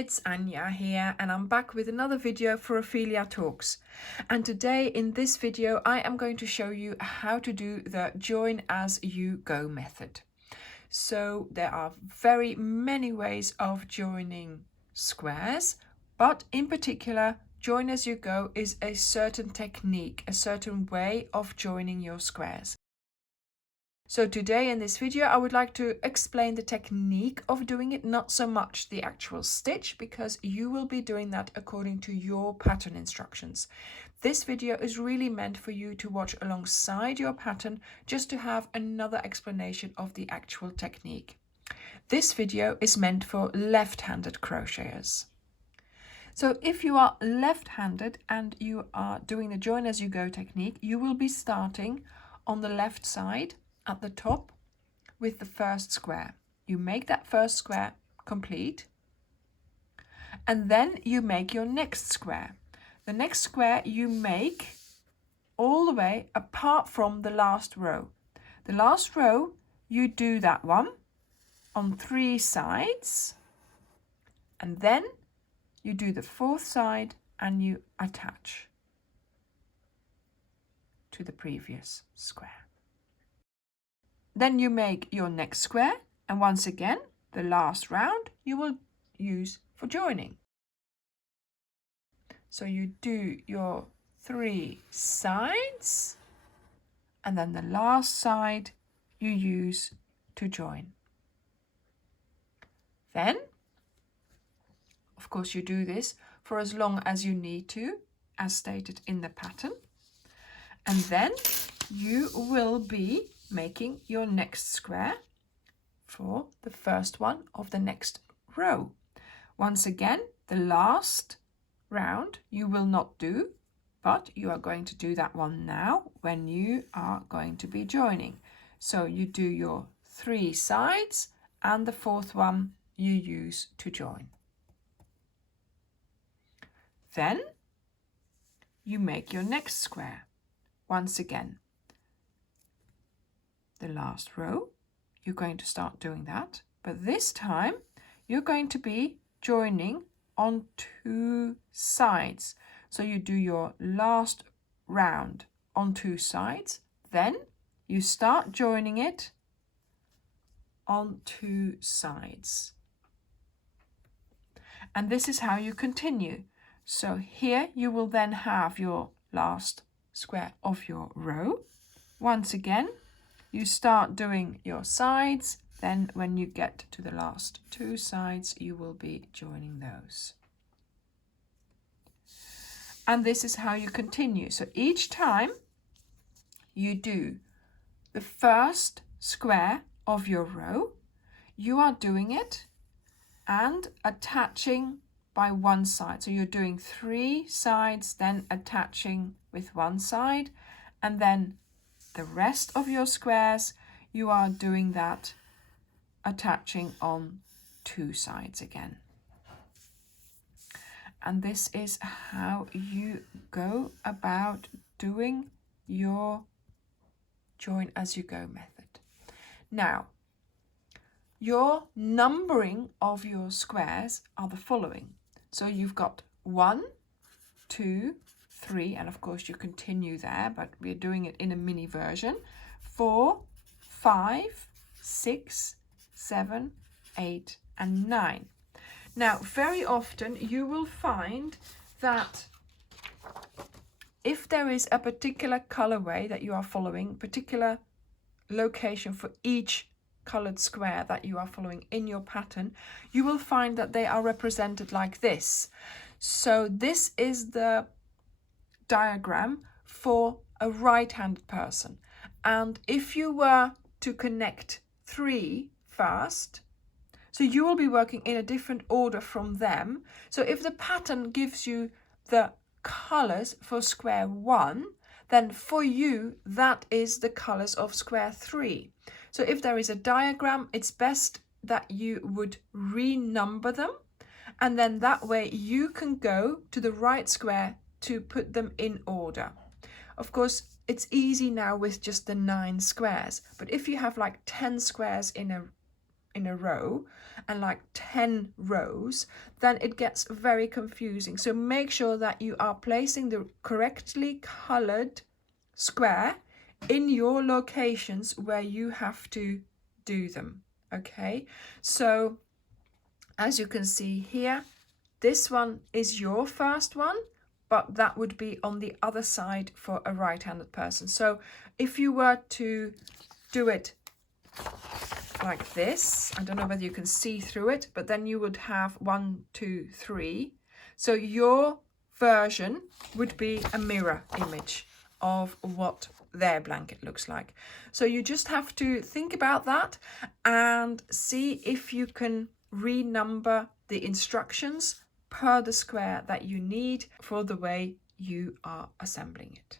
it's Anja here, and I'm back with another video for Ophelia Talks. And today in this video I am going to show you how to do the join as you go method. So there are very many ways of joining squares, but in particular join as you go is a certain technique, a certain way of joining your squares. So today in this video I would like to explain the technique of doing it, not so much the actual stitch, because you will be doing that according to your pattern instructions. This video is really meant for you to watch alongside your pattern, just to have another explanation of the actual technique. This video is meant for left-handed crocheters. So if you are left-handed and you are doing the join as you go technique, you will be starting on the left side at the top with the first square. You make that first square complete, and then you make your next square. The next square you make all the way apart from the last row. The last row you do that one on 3 sides, and then you do the 4th side and you attach to the previous square. Then you make your next square, and once again the last round you will use for joining. So you do your 3 sides, and then the last side you use to join. Then, of course, you do this for as long as you need to, as stated in the pattern. And then you will be making your next square for the first one of the next row. Once again, the last round you will not do, but you are going to do that one now when you are going to be joining. So you do your 3 sides, and the 4th one you use to join. Then you make your next square. Once again, the last row, you're going to start doing that, but this time you're going to be joining on 2 sides. So you do your last round on 2 sides, then you start joining it on 2 sides. And this is how you continue. So here you will then have your last square of your row. Once again, you start doing your sides, then when you get to the last 2 sides, you will be joining those. And this is how you continue. So each time you do the first square of your row, you are doing it and attaching by 1 side. So you're doing 3 sides, then attaching with 1 side, and then the rest of your squares, you are doing that attaching on 2 sides again. And this is how you go about doing your join as you go method. Now, your numbering of your squares are the following. So you've got 1, 2, 3, and of course you continue there, but we're doing it in a mini version. 4, 5, 6, 7, 8, and 9. Now, very often you will find that if there is a particular colorway that you are following, particular location for each colored square that you are following in your pattern, you will find that they are represented like this. So this is the diagram for a right-handed person, and if you were to connect 3 first, so you will be working in a different order from them. So if the pattern gives you the colors for square 1, then for you that is the colors of square 3. So if there is a diagram, it's best that you would renumber them, and then that way you can go to the right square to put them in order. Of course, it's easy now with just the 9 squares, but if you have like 10 squares in a in a row and like 10 rows, then it gets very confusing. So make sure that you are placing the correctly colored square in your locations where you have to do them. Okay, so as you can see here, this one is your first one, but that would be on the other side for a right-handed person. So if you were to do it like this, I don't know whether you can see through it, but then you would have 1, 2, 3. So your version would be a mirror image of what their blanket looks like. So you just have to think about that and see if you can renumber the instructions per the square that you need for the way you are assembling it.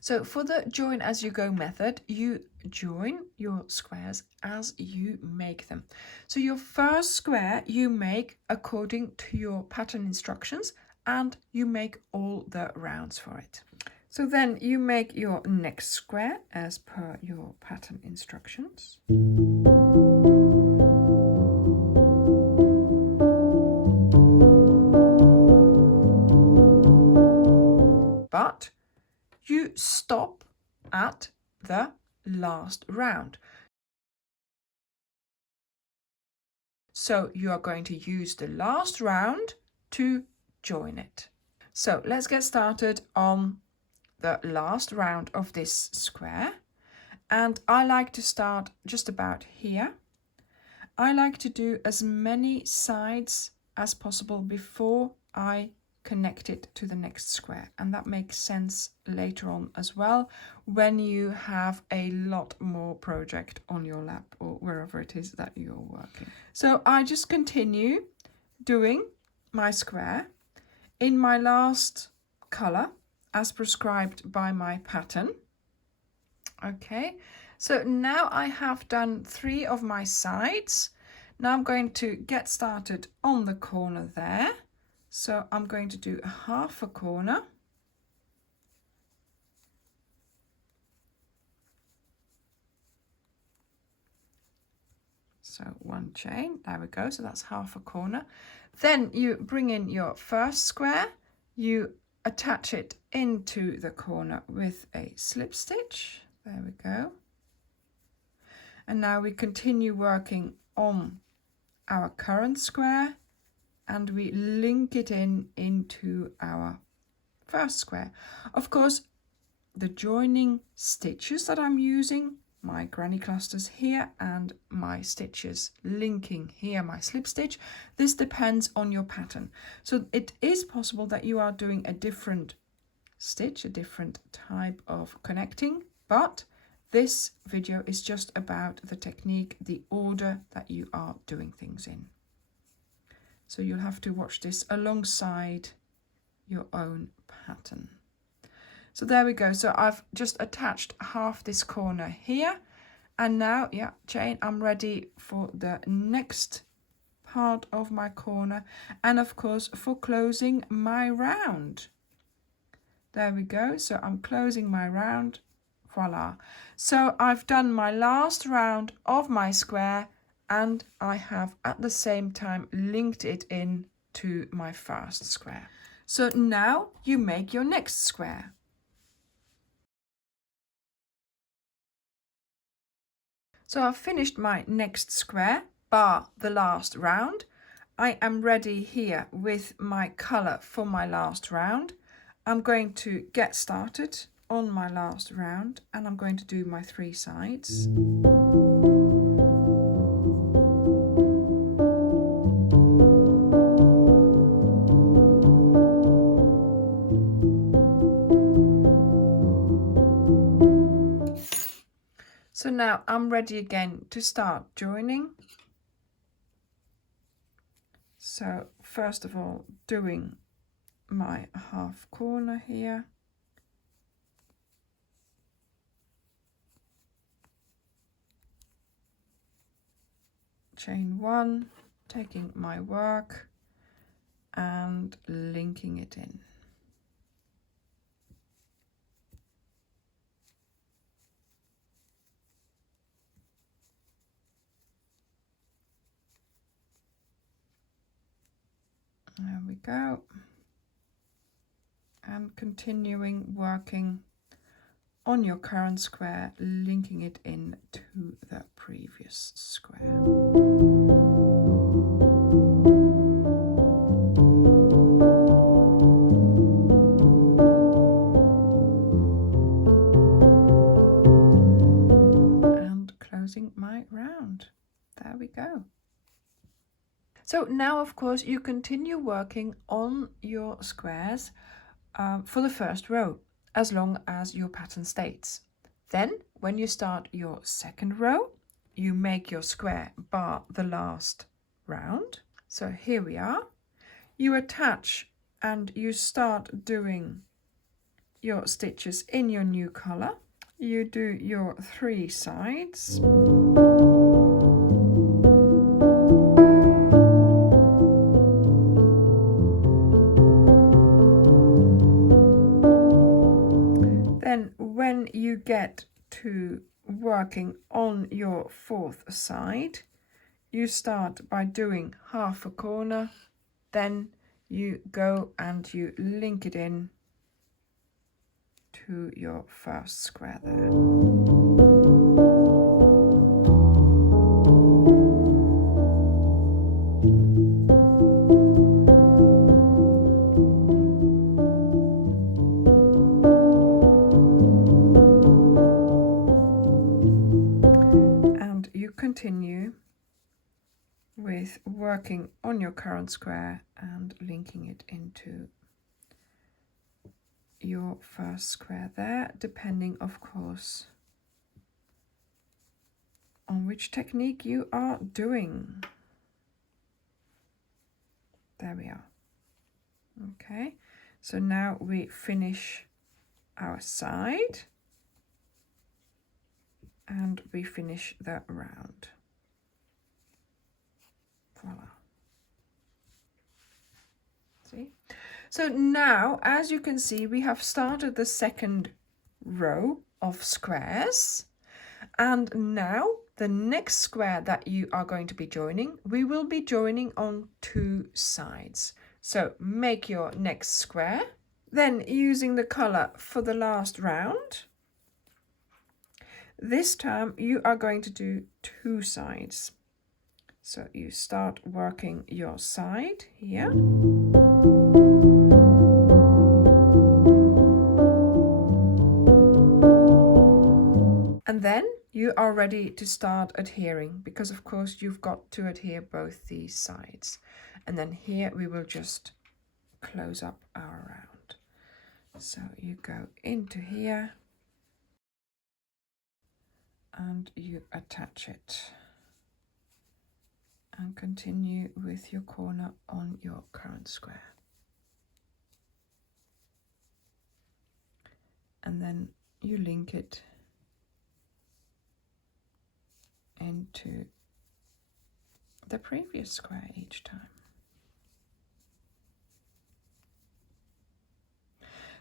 So for the join as you go method, you join your squares as you make them. So your first square you make according to your pattern instructions and you make all the rounds for it. So then you make your next square as per your pattern instructions. But you stop at the last round. So you are going to use the last round to join it. So let's get started on the last round of this square. And I like to start just about here. I like to do as many sides as possible before I connect it to the next square, and that makes sense later on as well when you have a lot more project on your lap or wherever it is that you're working. So I just continue doing my square in my last color as prescribed by my pattern. Okay, so now I have done 3 of my sides. Now I'm going to get started on the corner there. So I'm going to do half a corner. So 1 chain, there we go, so that's half a corner. Then you bring in your first square, you attach it into the corner with a slip stitch, there we go. And now we continue working on our current square and we link it into our first square. Of course, the joining stitches that I'm using, my granny clusters here and my stitches linking here, my slip stitch, this depends on your pattern. So it is possible that you are doing a different stitch, a different type of connecting, but this video is just about the technique, the order that you are doing things in. So you'll have to watch this alongside your own pattern. So there we go. So I've just attached half this corner here. And now, yeah, chain, I'm ready for the next part of my corner. And of course, for closing my round. There we go. So I'm closing my round. Voila. So I've done my last round of my square and I have at the same time linked it in to my first square. So now you make your next square. So I've finished my next square, bar the last round. I am ready here with my colour for my last round. I'm going to get started on my last round and I'm going to do my 3 sides. So now I'm ready again to start joining. So first of all, doing my half corner here. Chain 1, taking my work and linking it in. There we go. And continuing working on your current square, linking it in to the previous square. And closing my round. There we go. So now, of course, you continue working on your squares for the first row, as long as your pattern states. Then, when you start your second row, you make your square bar the last round. So here we are. You attach and you start doing your stitches in your new color. You do your 3 sides. Then when you get to working on your 4th side, you start by doing half a corner, then you go and you link it in to your first square there. Continue with working on your current square and linking it into your first square there, depending of course on which technique you are doing. There we are. Okay, so now we finish our side and we finish the round. Voila. See? So now, as you can see, we have started the second row of squares. And now the next square that you are going to be joining, we will be joining on 2 sides. So make your next square. Then using the color for the last round, this time you are going to do 2 sides. So you start working your side here. And then you are ready to start adhering, because of course you've got to adhere both these sides. And then here we will just close up our round. So you go into here and you attach it and continue with your corner on your current square. And then you link it into the previous square each time.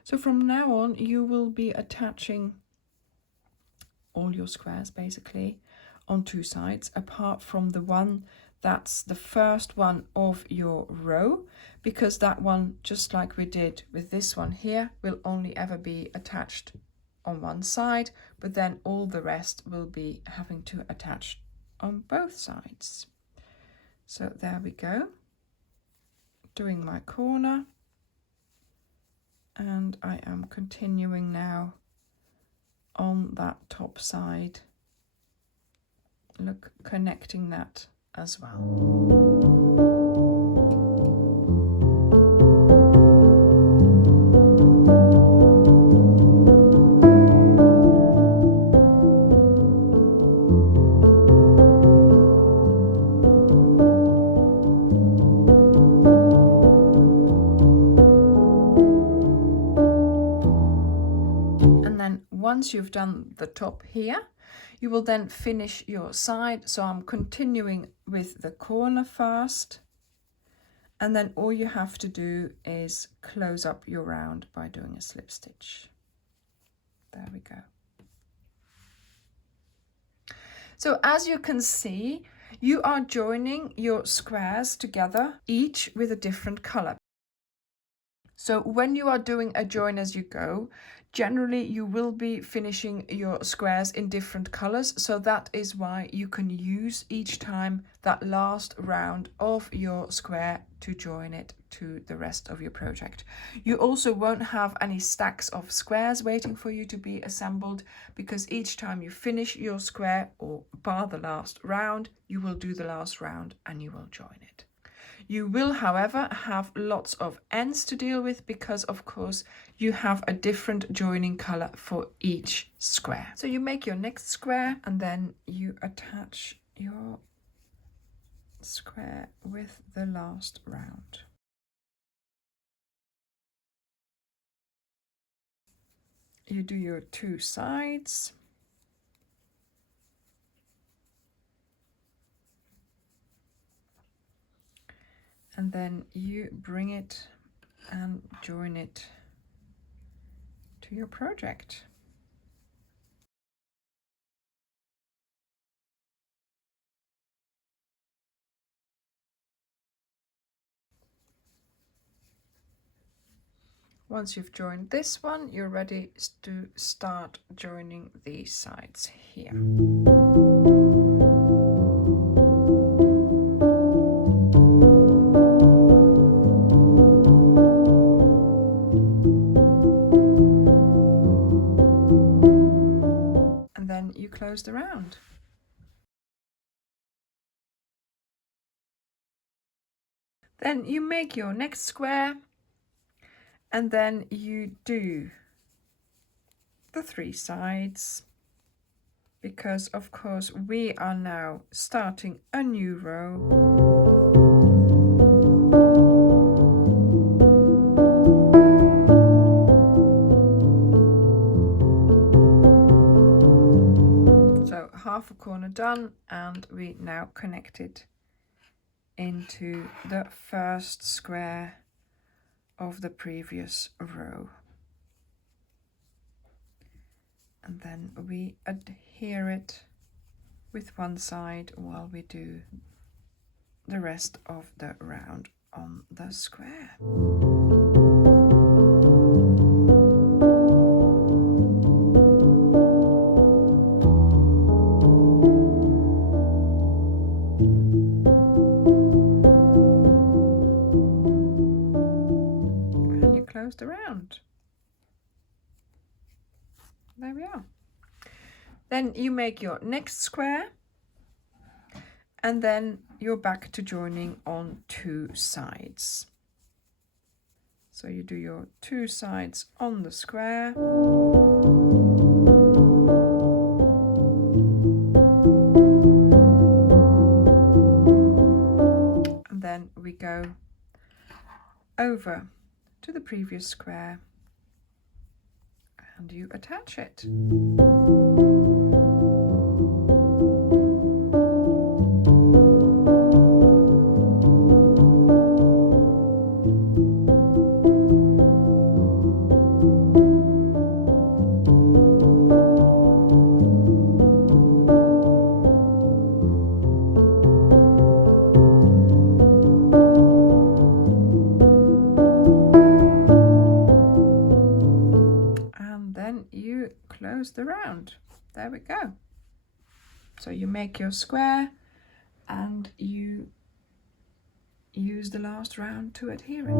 So from now on you will be attaching all your squares basically on 2 sides, apart from the one that's the first one of your row, because that one, just like we did with this one here, will only ever be attached on one side, but then all the rest will be having to attach on both sides. So there we go, doing my corner, and I am continuing now on that top side, look, connecting that as well. Once you've done the top here, you will then finish your side. So I'm continuing with the corner first, and then all you have to do is close up your round by doing a slip stitch. There we go. So as you can see, You are joining your squares together, each with a different color. So when you are doing a join as you go, generally you will be finishing your squares in different colors. So that is why you can use each time that last round of your square to join it to the rest of your project. You also won't have any stacks of squares waiting for you to be assembled, because each time you finish your square or bar the last round, you will do the last round and you will join it. You will, however, have lots of ends to deal with, because of course you have a different joining color for each square. So you make your next square and then you attach your square with the last round. You do your 2 sides. And then you bring it and join it to your project. Once you've joined this one, you're ready to start joining these sides here. Then you close the round. Then you make your next square and then you do the 3 sides, because of course we are now starting a new row. So half a corner done, and we now connect it into the first square of the previous row. And then we adhere it with one side while we do the rest of the round on the square. And you close the round. There we are. Then you make your next square, and then you're back to joining on 2 sides. So you do your 2 sides on the square. And then we go over to the previous square and you attach it. Close the round. There we go. So you make your square and you use the last round to adhere it.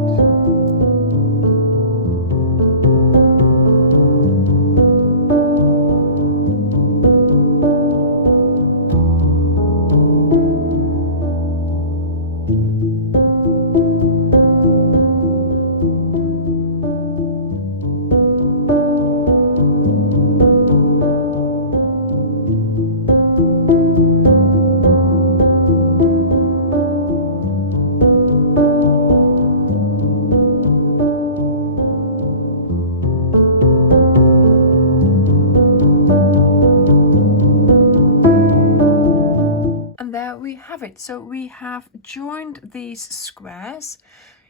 So we have joined these squares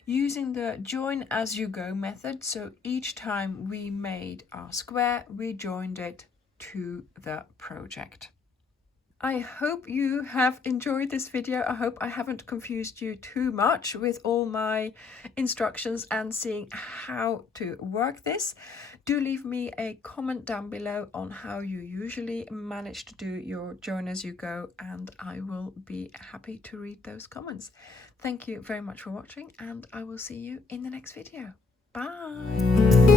using the join as you go method. So each time we made our square, we joined it to the project. I hope you have enjoyed this video. I hope I haven't confused you too much with all my instructions and seeing how to work this. Do leave me a comment down below on how you usually manage to do your join as you go, and I will be happy to read those comments. Thank you very much for watching, and I will see you in the next video. Bye!